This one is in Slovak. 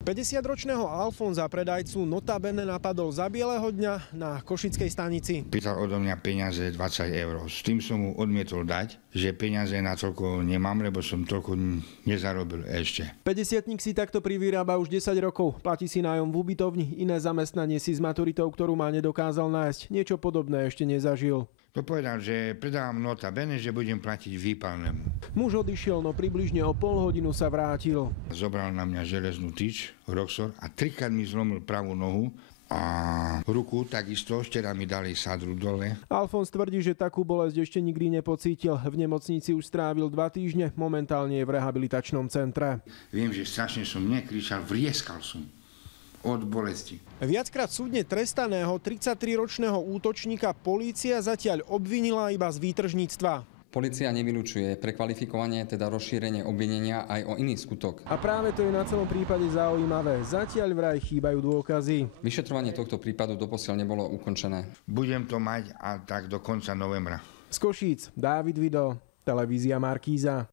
50-ročného Alfonza predajcu notabene napadol za bieleho dňa na Košickej stanici. Pýtal odo mňa peniaze 20 eur. S tým som mu odmietol dať, že peniaze na toľko nemám, lebo som toľko nezarobil ešte. 50-tník si takto privyrába už 10 rokov. Platí si nájom v ubytovni, iné zamestnanie si s maturitou, ktorú má nedokázal nájsť. Niečo podobné ešte nezažil. To povedal, že predávam notabene, že budem platiť výpalnému. Muž odišiel, no približne o pol hodinu sa vrátil. Zobral na mňa železnú tyč, Roxor a trikrát mi zlomil pravú nohu a ruku takisto, včera mi dali sadru dole. Alfons tvrdí, že takú bolesť ešte nikdy nepocítil. V nemocnici už strávil 2 týždne, momentálne je v rehabilitačnom centre. Viem, že strašne som nekričal, vrieskal som od bolesti. Viackrát súdne trestaného 33-ročného útočníka polícia zatiaľ obvinila iba z výtržníctva. Polícia nevylučuje prekvalifikovanie, teda rozšírenie obvinenia aj o iný skutok. A práve to je na celom prípade zaujímavé. Zatiaľ vraj chýbajú dôkazy. Vyšetrovanie tohto prípadu doposiaľ nebolo ukončené. Budem to mať a tak do konca novembra. Z Košíc, Dávid Vido, televízia Markíza.